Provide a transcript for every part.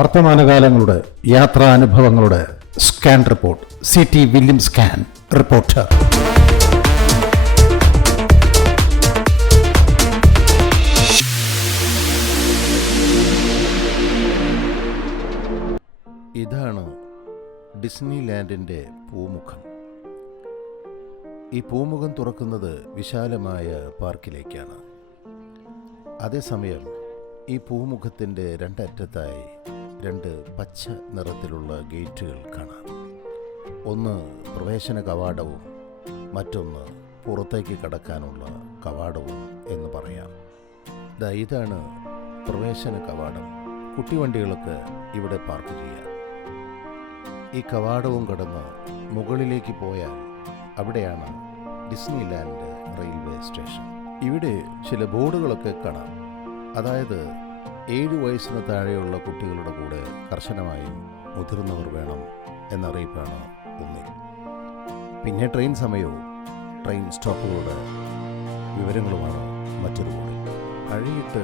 വർത്തമാനകാലങ്ങളുടെ യാത്രാനുഭവങ്ങളുടെ scan report. C T William scan reporter. ഇതാണ് Disney ലാൻഡിന്റെ പൂമുഖം. ഈ പൂമുഖം തുറക്കുന്നത് വിശാലമായ പാർക്കിലേക്കാണ്. അതേസമയം ഈ പൂമുഖത്തിന്റെ രണ്ടറ്റത്തായി രണ്ട് പച്ച നിറത്തിലുള്ള ഗേറ്റുകൾ കാണാം. ഒന്ന് പ്രവേശന കവാടവും മറ്റൊന്ന് പുറത്തേക്ക് കടക്കാനുള്ള കവാടവും എന്ന് പറയാം. ദാ ഇതാണ് പ്രവേശന കവാടം. കുട്ടിവണ്ടികളൊക്കെ ഇവിടെ പാർക്ക് ചെയ്യാം. ഈ കവാടവും കടന്ന് മുകളിലേക്ക് പോയാൽ അവിടെയാണ് ഡിസ്നി ലാൻഡ് റെയിൽവേ സ്റ്റേഷൻ. ഇവിടെ ചില ബോർഡുകളൊക്കെ കാണാം. അതായത് ഏഴ് വയസ്സിന് താഴെയുള്ള കുട്ടികളുടെ കൂടെ കർശനമായും മുതിർന്നവർ വേണം എന്നറിയിപ്പാണ് ഒന്നിൽ പിന്നെ ട്രെയിൻ സമയവും ട്രെയിൻ സ്റ്റോപ്പുകളുടെ വിവരങ്ങളുമാണ് മറ്റൊരു കൂടെ അഴിയിട്ട്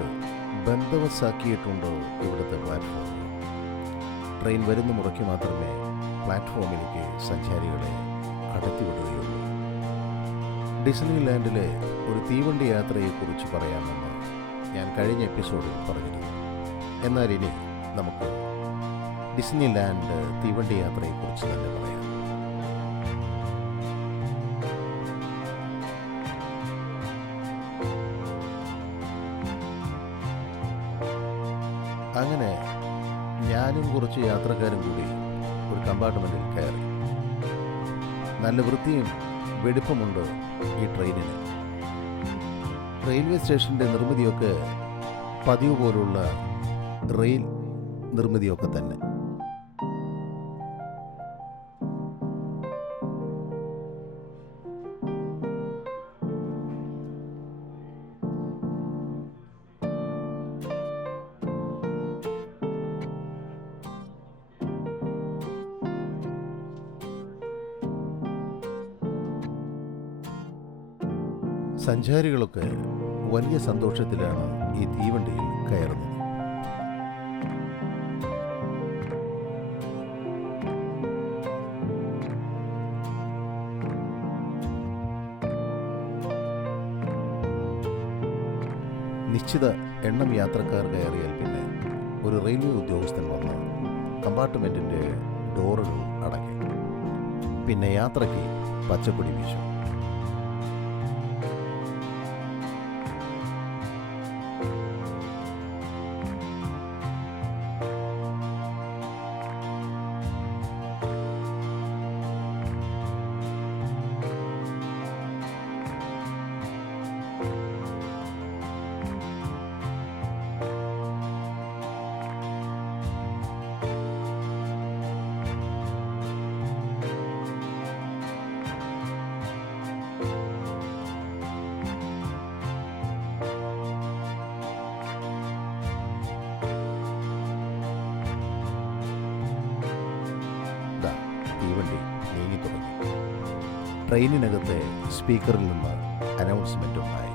ബന്ധവസാക്കിയിട്ടുണ്ടോ ഇവിടുത്തെ പ്ലാറ്റ്ഫോം? ട്രെയിൻ വരുന്ന മുറയ്ക്ക് മാത്രമേ പ്ലാറ്റ്ഫോമിലേക്ക് സഞ്ചാരികളെ കടത്തിവിടുകയുള്ളൂ ഡിസ്നി ലാൻഡിലെ ഒരു തീവണ്ടി യാത്രയെക്കുറിച്ച് പറയാമെന്ന് ഞാൻ കഴിഞ്ഞ എപ്പിസോഡിൽ പറഞ്ഞിരുന്നു. എന്നാൽ ഇനി നമുക്ക് ഡിസ്നി ലാൻഡ് തീവണ്ടി യാത്രയെക്കുറിച്ച് തന്നെ പറയാം. അങ്ങനെ ഞാനും കുറച്ച് യാത്രക്കാരും കൂടി ഒരു കമ്പാർട്ട്മെന്റിൽ കയറി. നല്ല വൃത്തിയും വെടുപ്പമുണ്ട് ഈ ട്രെയിനിന്. റെയിൽവേ സ്റ്റേഷന്റെ നിർമ്മിതിയൊക്കെ പതിവ് പോലുള്ള റെയിൽ നിർമ്മിതിയൊക്കെ തന്നെ. സഞ്ചാരികളൊക്കെ വലിയ സന്തോഷത്തിലാണ് ഈ തീവണ്ടിയിൽ കയറുന്നത്. നിശ്ചിത എണ്ണം യാത്രക്കാർ കയറിയാൽ പിന്നെ ഒരു റെയിൽവേ ഉദ്യോഗസ്ഥൻ വന്ന് കമ്പാർട്ട്മെന്റിന്റെ ഡോറുകൾ അടയ്ക്കും. പിന്നെ യാത്രയ്ക്ക് പച്ചക്കൊടി വീശും. ട്രെയിനിനകത്തെ സ്പീക്കറിൽ നിന്ന് അനൗൺസ്മെന്റ് ഉണ്ടായി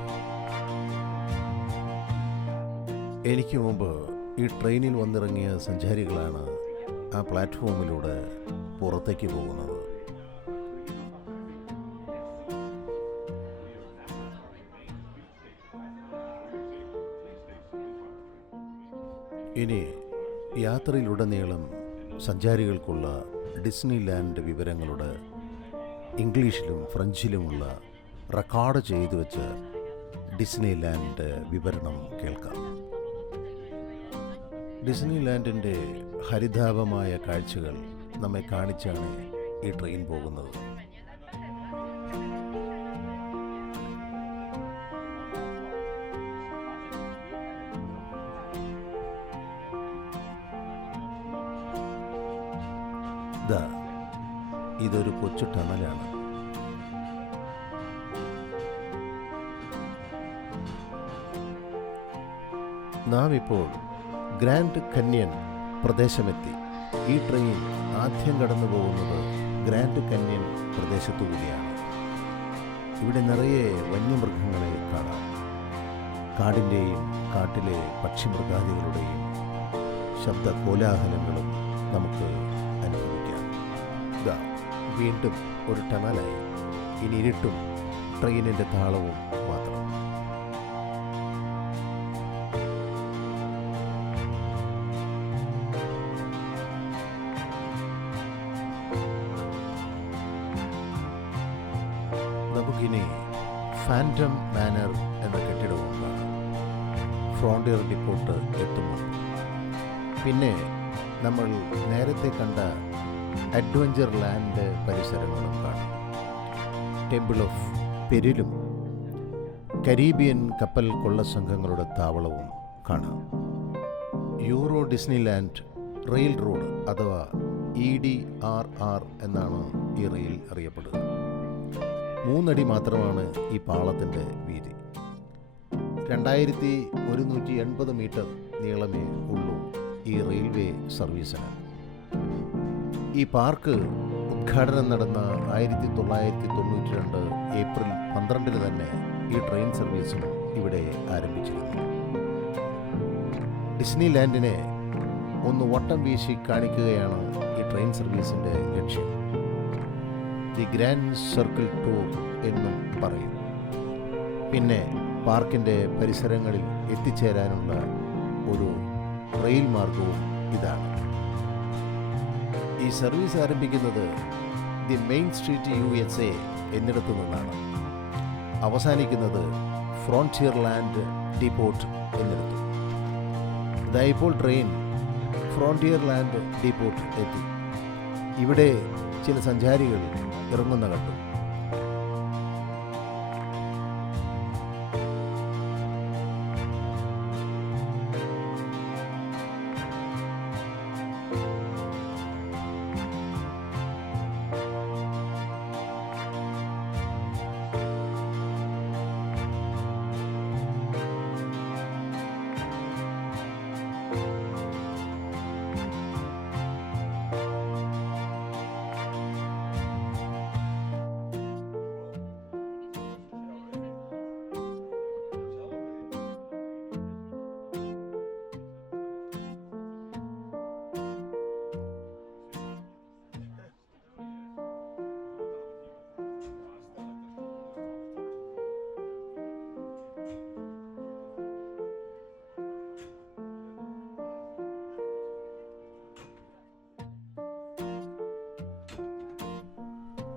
എനിക്ക് മുമ്പ് ഈ ട്രെയിനിൽ വന്നിറങ്ങിയ സഞ്ചാരികളാണ് ആ പ്ലാറ്റ്ഫോമിലൂടെ പുറത്തേക്ക് പോകുന്നത്. ഇനി യാത്രയിലുടനീളം സഞ്ചാരികൾക്കുള്ള ഡിസ്നി ലാൻഡ് വിവരങ്ങളുടെ ഇംഗ്ലീഷിലും ഫ്രഞ്ചിലുമുള്ള റെക്കോർഡ് ചെയ്തു വെച്ച് ഡിസ്നി ലാൻഡ് വിവരണം കേൾക്കാം. ഡിസ്നി ലാൻഡിന്റെ ഹരിതാപമായ കാഴ്ചകൾ നമ്മെ കാണിച്ചാണ് ഈ ട്രെയിൻ പോകുന്നത്. ദാ ഇതൊരു കൊച്ചു ടണലാണ്. നാം ഇപ്പോൾ ഗ്രാൻഡ് കന്യൻ പ്രദേശമെത്തി. ഈ ട്രെയിൻ ആദ്യം കടന്നു പോകുന്നത് ഗ്രാൻഡ് കന്യൻ പ്രദേശത്തു കൂടിയാണ്. ഇവിടെ നിറയെ വന്യമൃഗങ്ങളെ കാണാം. കാടിന്റെയും കാട്ടിലെ പക്ഷിമൃഗാദികളുടെയും ശബ്ദ കോലാഹലങ്ങളും നമുക്ക് അനുഭവിക്കാം. ഇതാ വീണ്ടും ഒരു ടണലായി. ഇനി ഇരുട്ടും ട്രെയിനിന്റെ താളവും മാത്രം. നമുക്കിനി ഫാന്റം മാനർ എന്ന കെട്ടിടവും ഫ്രോണ്ടിയർ ഡിപ്പോട്ട് എത്തുമ്പോൾ. പിന്നെ നമ്മൾ നേരത്തെ കണ്ട അഡ്വഞ്ചർ ലാൻഡ് പരിസരങ്ങളും കാണാം. ടെമ്പിൾ ഓഫ് പെരിലും കരീബിയൻ കപ്പൽ കൊള്ള സംഘങ്ങളുടെ താവളവും കാണാം. Euro Disneyland railroad അഥവാ ഇ ഡി ആർ ആർ എന്നാണ് ഈ റെയിൽ അറിയപ്പെടുന്നത്. മൂന്നടി മാത്രമാണ് ഈ പാളത്തിന്റെ വീതി. രണ്ടായിരത്തി ഒരുന്നൂറ്റി എൺപത് മീറ്റർ നീളമേ ഉള്ളൂ ഈ റെയിൽവേ സർവീസിന് ഈ പാർക്ക് ഉദ്ഘാടനം നടന്ന ആയിരത്തി തൊള്ളായിരത്തി തൊണ്ണൂറ്റി രണ്ട് ഏപ്രിൽ പന്ത്രണ്ടിന് തന്നെ ഈ ട്രെയിൻ സർവീസും ഇവിടെ ആരംഭിച്ചിരുന്നു. ഡിസ്നി ലാൻഡിനെ ഒന്ന് വട്ടം വീശി കാണിക്കുകയാണ് ഈ ട്രെയിൻ സർവീസിന്റെ ലക്ഷ്യം. ദി ഗ്രാൻഡ് സർക്കിൾ ടൂർ എന്നും പറയും. പിന്നെ പാർക്കിന്റെ പരിസരങ്ങളിൽ എത്തിച്ചേരാനുള്ള ഒരു റെയിൽ മാർഗവും ഇതാണ്. ഈ സർവീസ് ആരംഭിക്കുന്നത് the Main Street U S A എന്നിടത്തു നിന്നാണ്. അവസാനിക്കുന്നത് ഫ്രോണ്ടിയർ ലാൻഡ് ഡിപ്പോട്ട് എന്നിടത്തു ഇതായിപ്പോൾ ട്രെയിൻ ഫ്രോണ്ടിയർ ലാൻഡ് ഡിപ്പോട്ട് എത്തി. ഇവിടെ ചില സഞ്ചാരികൾ ഇറങ്ങുന്ന കണ്ടു.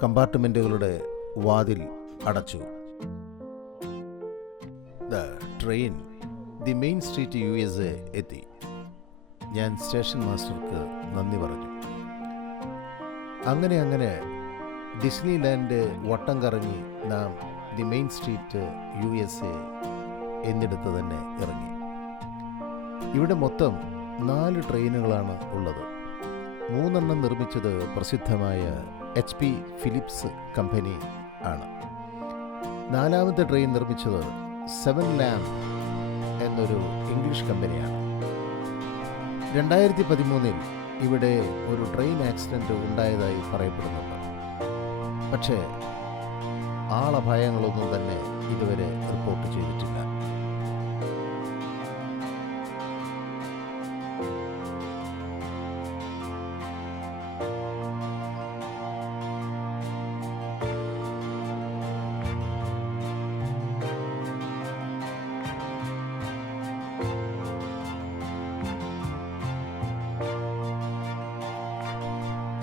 കമ്പാർട്ട്മെന്റുകളുടെ വാതിൽ അടച്ചു. The train the Main Street U S A എത്തി. ഞാൻ സ്റ്റേഷൻ മാസ്റ്റർക്ക് നന്ദി പറഞ്ഞു. അങ്ങനെ അങ്ങനെ ഡിസ്നി ലാൻഡ് വട്ടം കറങ്ങി നാം the Main Street U S A എന്നിടത്ത് തന്നെ ഇറങ്ങി. ഇവിടെ മൊത്തം നാല് ട്രെയിനുകളാണ് ഉള്ളത്. മൂന്നെണ്ണം നിർമ്മിച്ചത് പ്രസിദ്ധമായ എച്ച് പി ഫിലിപ്സ് കമ്പനി ആണ്. നാലാമത്തെ ട്രെയിൻ നിർമ്മിച്ചത് സെവൻ ലാം എന്നൊരു ഇംഗ്ലീഷ് കമ്പനിയാണ്. രണ്ടായിരത്തി പതിമൂന്നിൽ ഇവിടെ ഒരു ട്രെയിൻ ആക്സിഡന്റ് ഉണ്ടായതായി പറയപ്പെടുന്നുണ്ട്. പക്ഷേ ആളപായങ്ങളൊന്നും തന്നെ ഇതുവരെ റിപ്പോർട്ട് ചെയ്തിട്ടില്ല.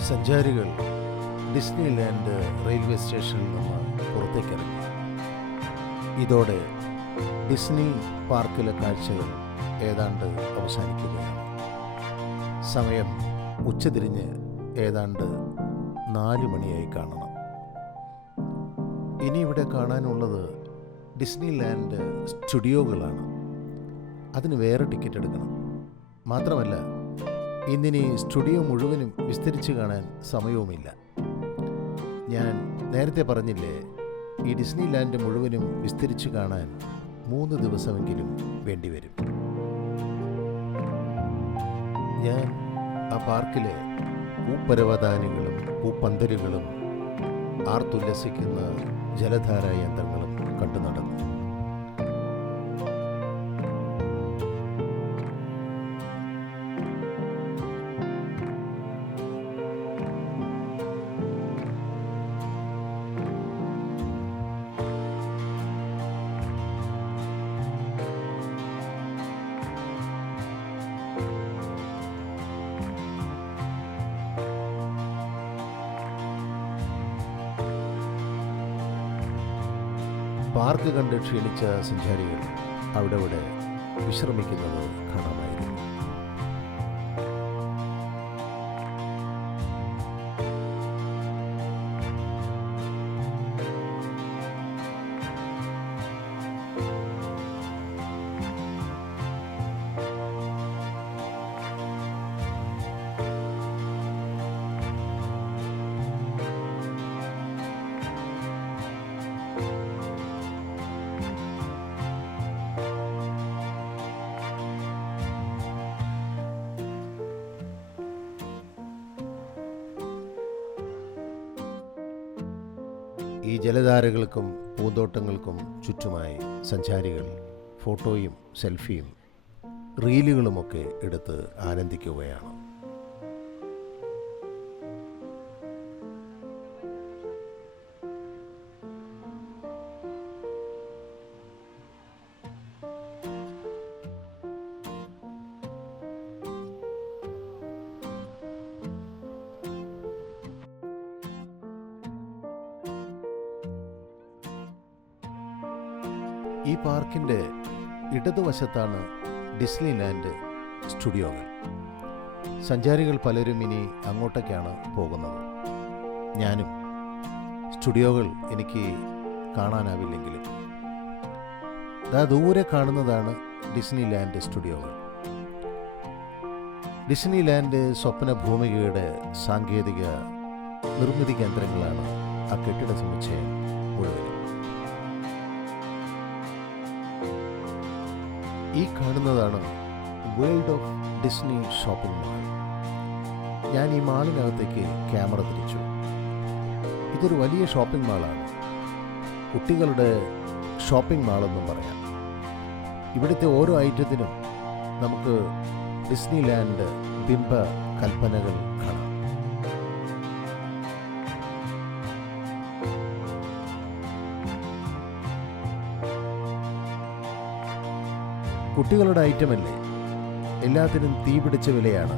സഞ്ചാരികൾ ഡിസ്നി ലാൻഡ് റെയിൽവേ സ്റ്റേഷനിൽ നിന്ന് പുറത്തേക്കിറങ്ങി ഇതോടെ ഡിസ്നി പാർക്കിലെ കാഴ്ചകൾ ഏതാണ്ട് അവസാനിക്കുകയാണ്. സമയം ഉച്ചതിരിഞ്ഞ് ഏതാണ്ട് നാല് മണിയായി കാണണം. ഇനി ഇവിടെ കാണാനുള്ളത് ഡിസ്നി ലാൻഡ് സ്റ്റുഡിയോകളാണ്. അതിന് വേറെ ടിക്കറ്റ് എടുക്കണം. മാത്രമല്ല ഇന്നിനി സ്റ്റുഡിയോ മുഴുവനും വിസ്തരിച്ച് കാണാൻ സമയവുമില്ല. ഞാൻ നേരത്തെ പറഞ്ഞില്ലേ ഈ ഡിസ്നി ലാൻഡ് മുഴുവനും വിസ്തരിച്ച് കാണാൻ മൂന്ന് ദിവസമെങ്കിലും വേണ്ടിവരും. ഞാൻ ആ പാർക്കിലെ പൂപ്പരവതാനികളും പൂപ്പന്തലുകളും ആർത്തുല്ലസിക്കുന്ന ജലധാര യന്ത്രങ്ങളും കണ്ടു നടന്നു. പാർക്ക് കണ്ട് ക്ഷീണിച്ച സഞ്ചാരികൾ അവിടെ ഇവിടെ വിശ്രമിക്കുന്നത് ജലധാരകൾക്കും പൂന്തോട്ടങ്ങൾക്കും ചുറ്റുമായി സഞ്ചാരികൾ ഫോട്ടോയും സെൽഫിയും റീലുകളുമൊക്കെ എടുത്ത് ആനന്ദിക്കുകയാണ്. പാർക്കിന്റെ ഇടതുവശത്താണ് ഡിസ്നി ലാൻഡ് സ്റ്റുഡിയോകൾ. സഞ്ചാരികൾ പലരും ഇനി അങ്ങോട്ടേക്കാണ് പോകുന്നത്. ഞാനും സ്റ്റുഡിയോകൾ എനിക്ക് കാണാനാവില്ലെങ്കിലും. ദാ ദൂരെ കാണുന്നതാണ് ഡിസ്നി ലാൻഡ് സ്റ്റുഡിയോകൾ. ഡിസ്നി ലാൻഡ് സ്വപ്ന ഭൂമികയുടെ സാങ്കേതിക നിർമ്മിതി കേന്ദ്രങ്ങളാണ് ആ കെട്ടിട സമുച്ചയം മുഴുവനും. ഈ കാണുന്നതാണ് World of Disney shopping mall. ഞാൻ ഈ മാളിനകത്തേക്ക് ക്യാമറ തിരിച്ചു. ഇതൊരു വലിയ ഷോപ്പിംഗ് മാളാണ്. കുട്ടികളുടെ ഷോപ്പിംഗ് മാളെന്നും പറയാം. ഇവിടുത്തെ ഓരോ ഐറ്റത്തിനും നമുക്ക് ഡിസ്നി ലാൻഡ് ബിംബ കൽപ്പനകൾ കാണാം. കുട്ടികളുടെ ഐറ്റമല്ലേ? എല്ലാത്തിനും തീ പിടിച്ച വിലയാണ്.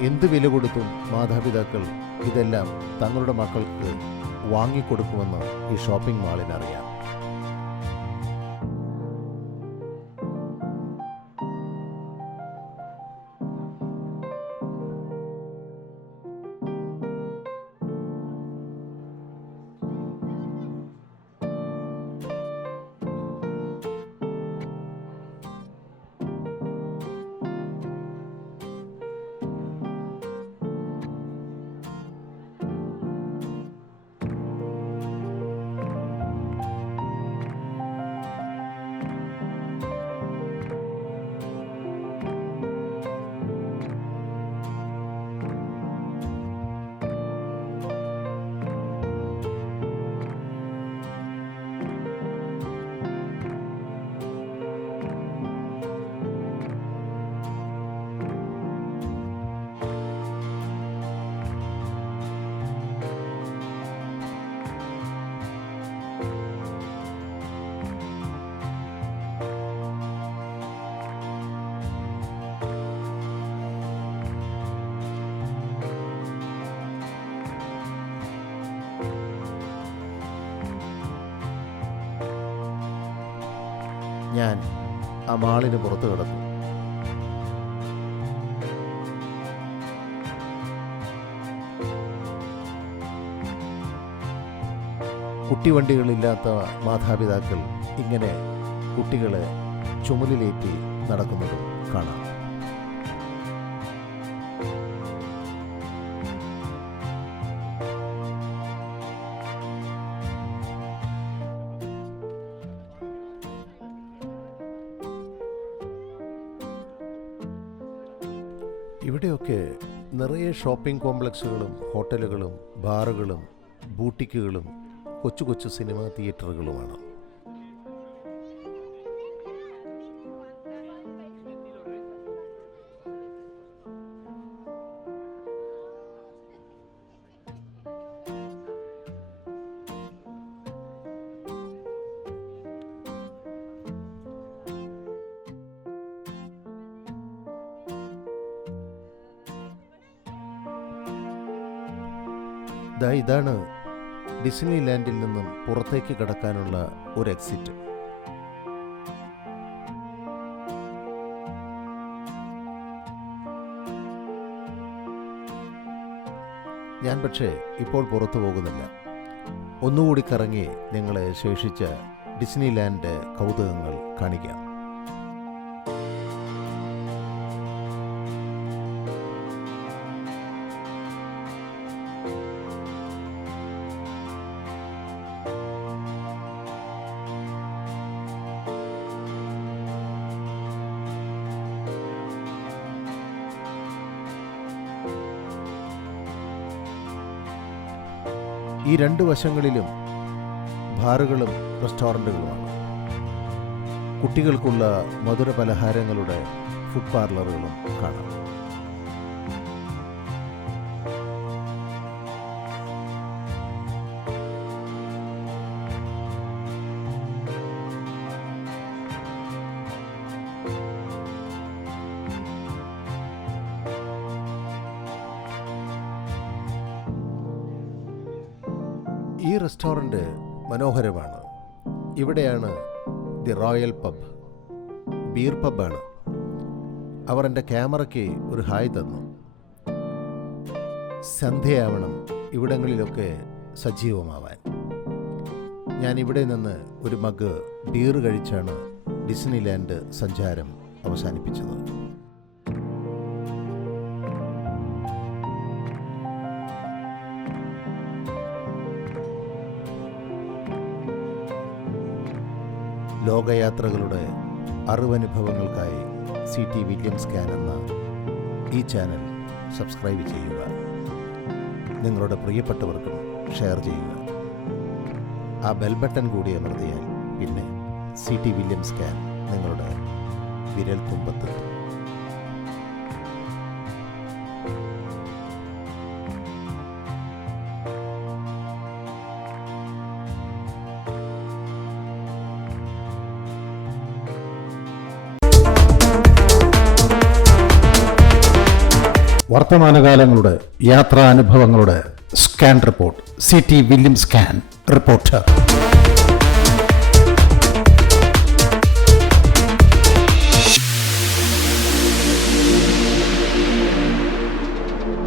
എന്ത് വില കൊടുത്തും മാതാപിതാക്കൾ ഇതെല്ലാം തങ്ങളുടെ മക്കൾക്ക് വാങ്ങിക്കൊടുക്കുമെന്ന് ഈ ഷോപ്പിംഗ് മാളിനറിയാം. ഞാൻ ആ മാളിന് പുറത്ത് കിടന്നു. കുട്ടിവണ്ടികളില്ലാത്ത മാതാപിതാക്കൾ ഇങ്ങനെ കുട്ടികളെ ചുമലിലേറ്റി നടക്കുന്നത് കാണാം. ഇവിടെയൊക്കെ നിറയെ ഷോപ്പിംഗ് കോംപ്ലക്സുകളും ഹോട്ടലുകളും ബാറുകളും ബൂട്ടിക്കുകളും കൊച്ചു കൊച്ചു സിനിമാ തിയേറ്ററുകളുമാണ്. ദാ ഇതാണ് ഡിസ്നി ലാൻഡിൽ നിന്നും പുറത്തേക്ക് കടക്കാനുള്ള ഒരു എക്സിറ്റ് ഞാൻ പക്ഷേ ഇപ്പോൾ പുറത്തു പോകുന്നില്ല. ഒന്നുകൂടി കറങ്ങി നിങ്ങളെ ശേഷിച്ച ഡിസ്നി ലാൻഡ് കൗതുകങ്ങൾ കാണിക്കാം. ഈ രണ്ട് വശങ്ങളിലും ബാറുകളും റെസ്റ്റോറന്റുകളുമാണ്. കുട്ടികൾക്കുള്ള മധുര പലഹാരങ്ങളുടെ ഫുഡ് പാർലറുകളും കാണാം. ഈ റെസ്റ്റോറന്റ് മനോഹരമാണ്. ഇവിടെയാണ് ദി റോയൽ പബ്. ബീർ പബ്ബാണ്. അവർ എന്റെ ക്യാമറയ്ക്ക് ഒരു ഹായ് തന്നു. സന്ധ്യയാവണം. ഇവിടങ്ങളിലൊക്കെ സജീവമാവാൻ. ഞാൻ ഇവിടെ നിന്ന് ഒരു മഗ് ബീർ കഴിച്ചാണ് ഡിസ്നി ലാൻഡ് സഞ്ചാരം അവസാനിപ്പിച്ചത്. ലോകയാത്രകളുടെ അറിവനുഭവങ്ങൾക്കായി സി ടി വില്യം സ്കാൻ എന്ന ഈ ചാനൽ സബ്സ്ക്രൈബ് ചെയ്യുക. നിങ്ങളുടെ പ്രിയപ്പെട്ടവർക്കും ഷെയർ ചെയ്യുക. ആ ബെൽ ബട്ടൺ കൂടി അമർത്തിയാൽ പിന്നെ സി ടി വില്യം സ്കാൻ നിങ്ങളുടെ വിരൽ തുമ്പത്തെത്തും വർത്തമാനകാലങ്ങളുടെ യാത്രാനുഭവങ്ങളുടെ scan report. C T William scan reporter